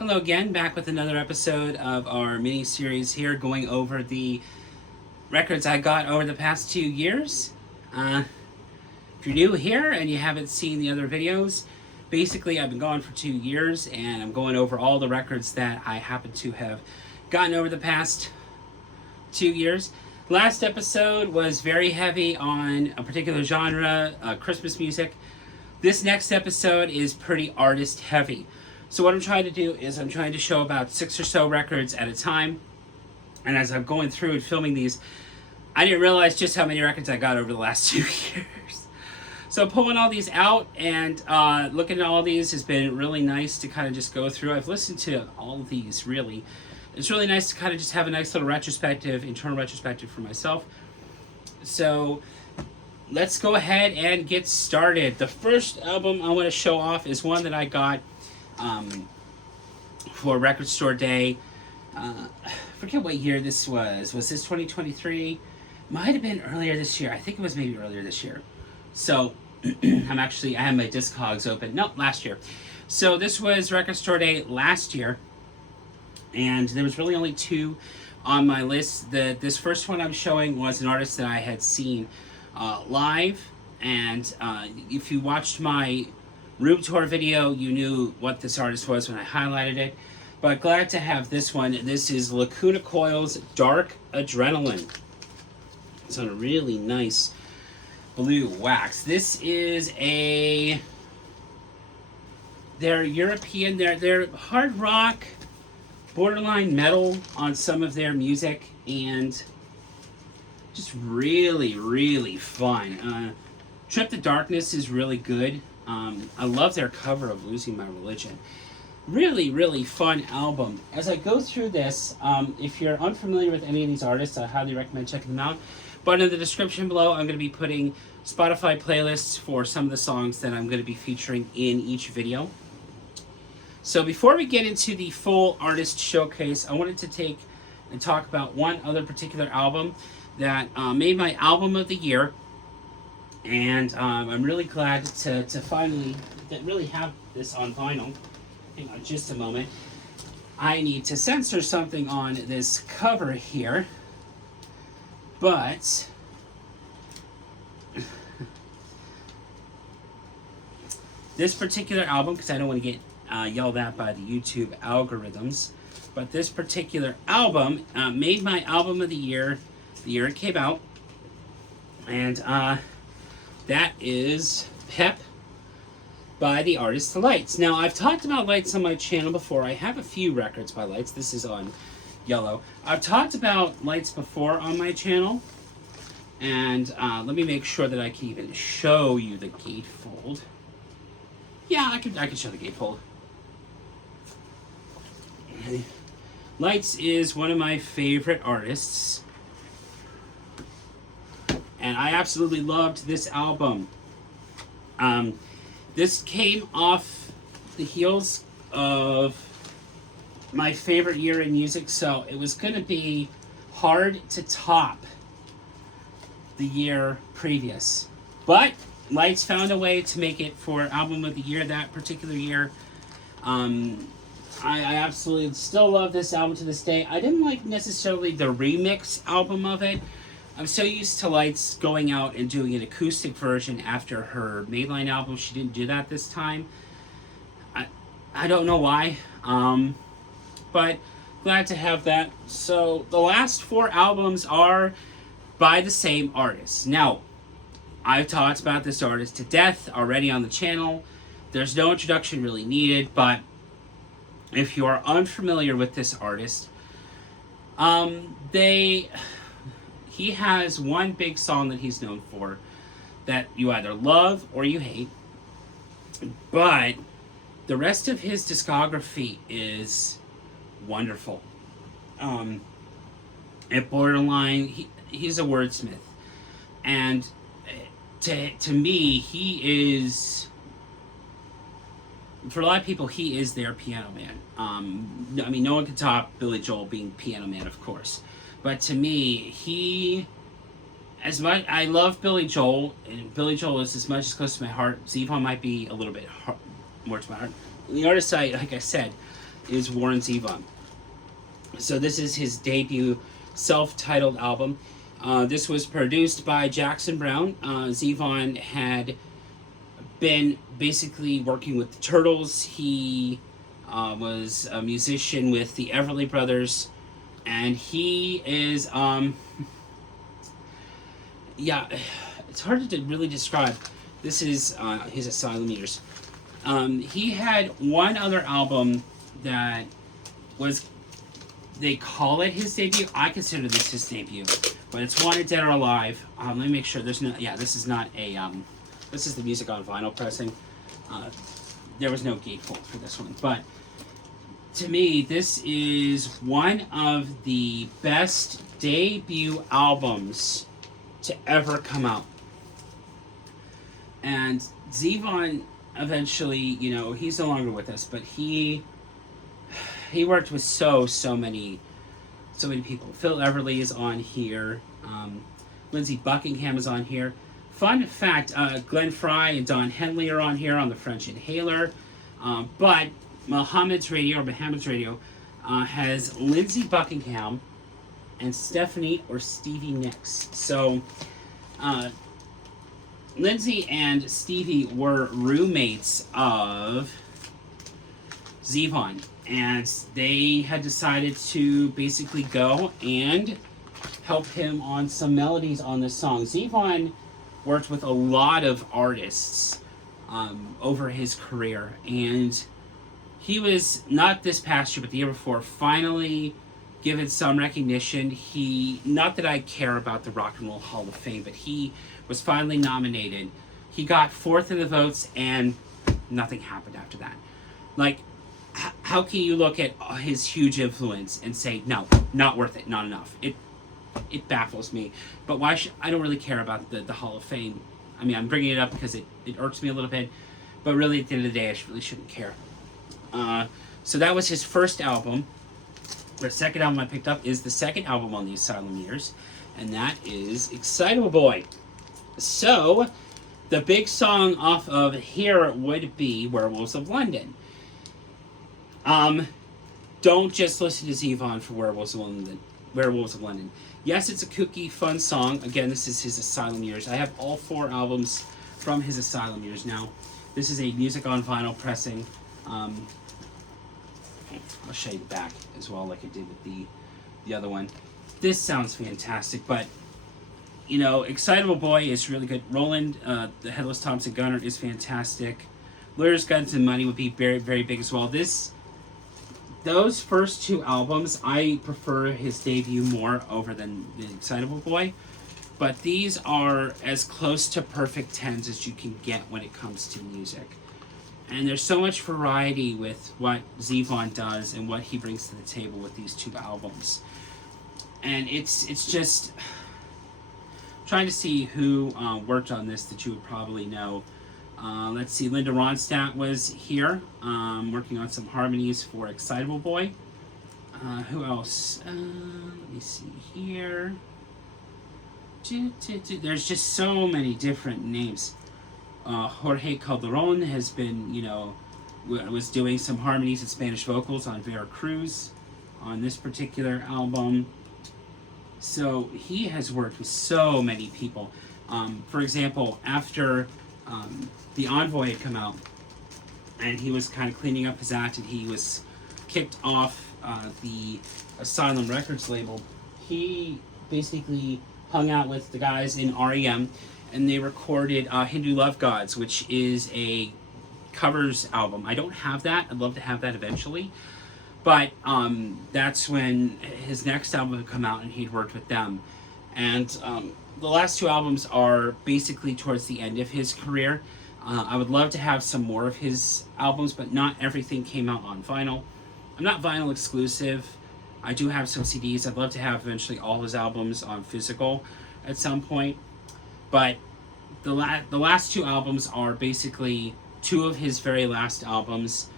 Hello again, back with another episode of our mini series here, going over the records I got over the past 2 years. If you're new here and you haven't seen the other videos, basically I've been gone for 2 years and I'm going over all the records that I happen to have gotten over the past 2 years. Last episode was very heavy on a particular genre, Christmas music. This next episode is pretty artist heavy. So what I'm trying to do is I'm trying to show about 6 or so records at a time. And as I'm going through and filming these, I didn't realize just how many records I got over the last 2 years. So pulling all these out and looking at all these has been really nice to kind of just go through. I've listened to all of these, really. It's really nice to kind of just have a nice little retrospective, internal retrospective for myself. So let's go ahead and get started. The first album I want to show off is one that I got for Record Store Day. I forget what year this was. Was this 2023? Might have been earlier this year. I think it was maybe earlier this year. So I have my Discogs open. Nope, last year. So this was Record Store Day last year, and there was really only two on my list. This first one I'm showing was an artist that I had seen live, and if you watched my room tour video, you knew what this artist was when I highlighted it. But glad to have this one. This is Lacuna Coil's Dark Adrenaline. It's on a really nice blue wax. This is they're European, they're hard rock, borderline metal on some of their music, and just really, really fun. Trip to Darkness is really good. I love their cover of Losing My Religion. Really, really fun album. As I go through this, if you're unfamiliar with any of these artists, I highly recommend checking them out. But in the description below, I'm going to be putting Spotify playlists for some of the songs that I'm going to be featuring in each video. So before we get into the full artist showcase, I wanted to take and talk about one other particular album that made my album of the year. And I'm really glad to finally really have this on vinyl. Hang on just a moment. I need to censor something on this cover here. But this particular album, because I don't want to get yelled at by the YouTube algorithms, but this particular album made my album of the year it came out. And that is Pep by the artist Lights. Now, I've talked about Lights on my channel before. I have a few records by Lights. This is on yellow. I've talked about Lights before on my channel. And let me make sure that I can even show you the gatefold. Yeah, I could show the gatefold. Lights is one of my favorite artists. And I absolutely loved this album. This came off the heels of my favorite year in music, so it was going to be hard to top the year previous. But Lights found a way to make it for album of the year that particular year. I absolutely still love this album to this day. I didn't like necessarily the remix album of it. I'm so used to Lights going out and doing an acoustic version after her mainline album. She didn't do that this time. I don't know why, but glad to have that. So the last 4 albums are by the same artist. Now, I've talked about this artist to death already on the channel. There's no introduction really needed, but if you are unfamiliar with this artist, he has one big song that he's known for that you either love or you hate. But the rest of his discography is wonderful. At borderline, he's a wordsmith. And to me, he is, for a lot of people, he is their piano man. I mean, no one can top Billy Joel being piano man, of course. But to me, as much I love Billy Joel, and Billy Joel is as much as close to my heart. Zevon might be a little bit more to my heart. The artist, like I said, is Warren Zevon. So this is his debut self-titled album. This was produced by Jackson Browne. Zevon had been basically working with the Turtles. He was a musician with the Everly Brothers, and he is yeah, it's hard to really describe. This is his Asylum years. He had one other album that was, they call it his debut. I consider this his debut, but it's Wanted Dead or Alive. Let me make sure there's no, yeah, this is not a, this is the music on vinyl pressing. There was no gatefold for this one, but to me, this is one of the best debut albums to ever come out. And Zevon eventually, you know, he's no longer with us, but he worked with so many people. Phil Everly is on here. Lindsey Buckingham is on here. Fun fact, Glenn Fry and Don Henley are on here on the French Inhaler. But Mohammed's Radio has Lindsey Buckingham and Stephanie or Stevie Nicks. So Lindsey and Stevie were roommates of Zevon, and they had decided to basically go and help him on some melodies on this song. Zevon worked with a lot of artists over his career, and he was, not this past year, but the year before, finally given some recognition. He, not that I care about the Rock and Roll Hall of Fame, but he was finally nominated. He got 4th in the votes, and nothing happened after that. Like, how can you look at his huge influence and say, no, not worth it, not enough? It baffles me. But why should, I don't really care about the Hall of Fame. I mean, I'm bringing it up because it irks me a little bit, but really at the end of the day, I really shouldn't care. So that was his first album. The second album I picked up is the second album on the Asylum years, and that is Excitable Boy. So, the big song off of here would be Werewolves of London. Don't just listen to Zevon for Werewolves of London. Yes, it's a kooky, fun song. Again, this is his Asylum years. I have all 4 albums from his Asylum years now. This is a music on vinyl pressing. I'll show you the back as well, like I did with the other one. This sounds fantastic, but you know, Excitable Boy is really good. Roland, the Headless Thompson Gunner, is fantastic. Lawyers, Guns, and Money would be very, very big as well. Those first 2 albums, I prefer his debut more over than the Excitable Boy. But these are as close to perfect 10s as you can get when it comes to music. And there's so much variety with what Zevon does and what he brings to the table with these 2 albums. And it's just trying to see who worked on this that you would probably know. Let's see, Linda Ronstadt was here, working on some harmonies for Excitable Boy. Who else? Let me see here. There's just so many different names. Jorge Calderon has been, you know, was doing some harmonies and Spanish vocals on Vera Cruz on this particular album. So he has worked with so many people. For example, after The Envoy had come out and he was kind of cleaning up his act and he was kicked off the Asylum Records label, he basically hung out with the guys in REM and they recorded Hindu Love Gods, which is a covers album. I don't have that. I'd love to have that eventually. But that's when his next album would come out and he'd worked with them. And the last 2 albums are basically towards the end of his career. I would love to have some more of his albums, but not everything came out on vinyl. I'm not vinyl exclusive. I do have some CDs. I'd love to have eventually all his albums on physical at some point. But the last 2 albums are basically 2 of his very last albums.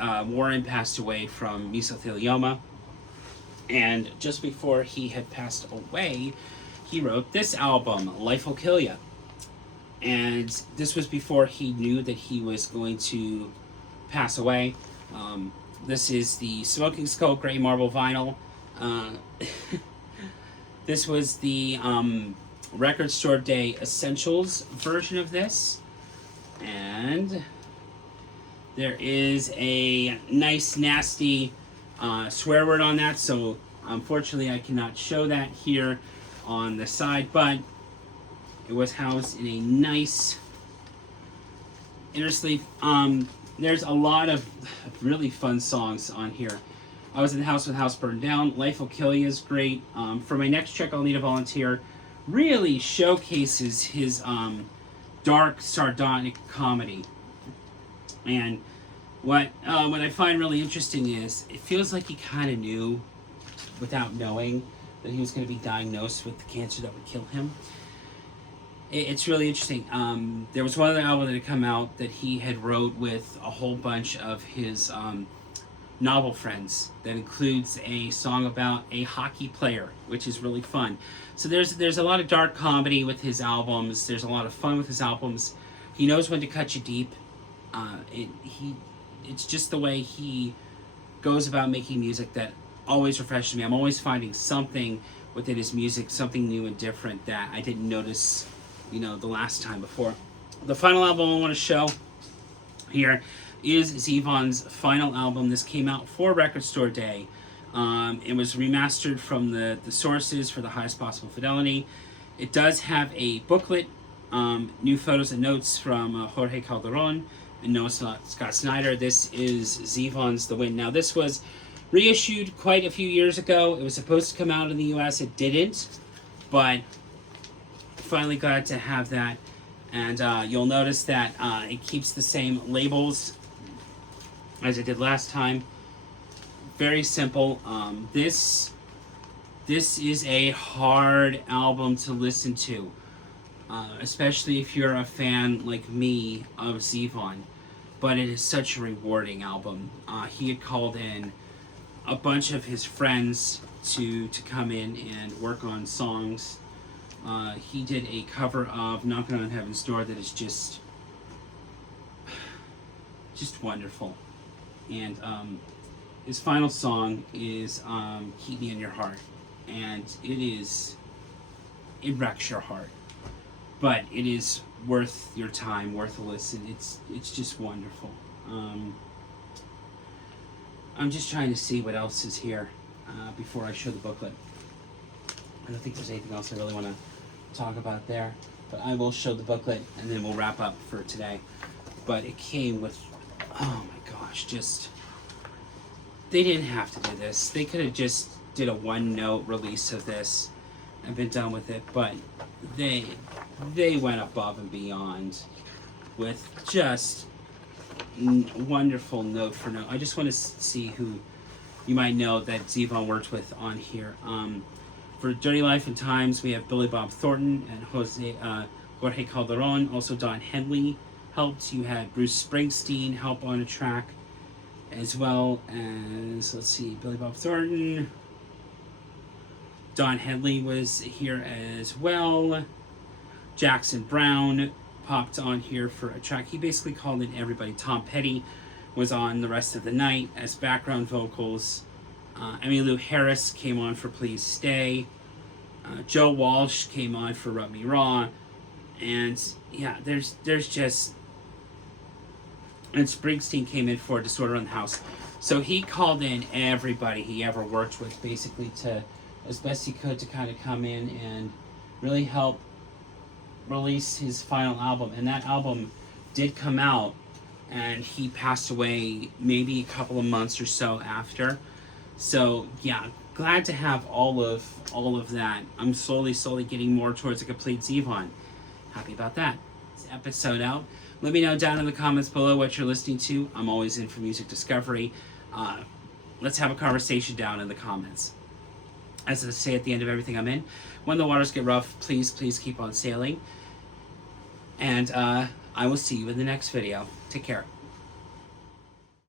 Warren passed away from mesothelioma, and just before he had passed away, he wrote this album, Life Will Kill Ya. And this was before he knew that he was going to pass away. This is the Smoking Skull Gray Marble vinyl. Uh, this was the Record Store Day Essentials version of this. And there is a nice, nasty swear word on that, so unfortunately I cannot show that here on the side, but it was housed in a nice inner sleeve. There's a lot of really fun songs on here. I Was in the House When the House Burned Down. Life Will Kill You is great. For my next check, I'll Need a Volunteer. Really showcases his dark, sardonic comedy. And what I find really interesting is it feels like he kind of knew, without knowing, that he was going to be diagnosed with the cancer that would kill him. It's really interesting. There was one other album that had come out that he had wrote with a whole bunch of his novel friends that includes a song about a hockey player, which is really fun. So there's a lot of dark comedy with his albums. There's a lot of fun with his albums. He knows when to cut you deep. It's just the way he goes about making music that always refreshes me. I'm always finding something within his music, something new and different that I didn't notice, the last time before. The final album I want to show here is Zevon's final album. This came out for Record Store Day. It was remastered from the sources for the highest possible fidelity. It does have a booklet, new photos and notes from Jorge Calderon and Noah Scott Snyder. This is Zevon's The Wind. Now, this was reissued quite a few years ago. It was supposed to come out in the US. It didn't, but finally glad to have that. And you'll notice that it keeps the same labels as it did last time. Very simple. This is a hard album to listen to, especially if you're a fan like me of Zevon. But it is such a rewarding album. He had called in a bunch of his friends to come in and work on songs. He did a cover of Knocking on Heaven's Door that is just wonderful. And his final song is Keep Me in Your Heart. And it wrecks your heart. But it is worth your time, worth a listen. It's just wonderful. I'm just trying to see what else is here before I show the booklet. I don't think there's anything else I really want to talk about there. But I will show the booklet and then we'll wrap up for today. But it came with, oh my gosh, they didn't have to do this. They could have just did a one-note release of this and been done with it. But they went above and beyond with just wonderful note for note. I just want to see who you might know that Zevon worked with on here. For Dirty Life and Times, we have Billy Bob Thornton and Jorge Calderon. Also, Don Henley helped. You had Bruce Springsteen help on a track, as well as, let's see, Billy Bob Thornton. Don Henley was here as well. Jackson Browne popped on here for a track. He basically called in everybody. Tom Petty was on the rest of the night as background vocals. Emmylou Harris came on for Please Stay. Joe Walsh came on for Rub Me Raw. And yeah, there's just... And Springsteen came in for Disorder on the House. So he called in everybody he ever worked with, basically, to, as best he could, to kind of come in and really help release his final album. And that album did come out, and he passed away maybe a couple of months or so after. So yeah, glad to have all of that. I'm slowly getting more towards a complete Zevon. Happy about that. This episode out. Let me know down in the comments below what you're listening to. I'm always in for music discovery. Let's have a conversation down in the comments. As I say at the end of everything I'm in, when the waters get rough, please keep on sailing. And I will see you in the next video. Take care.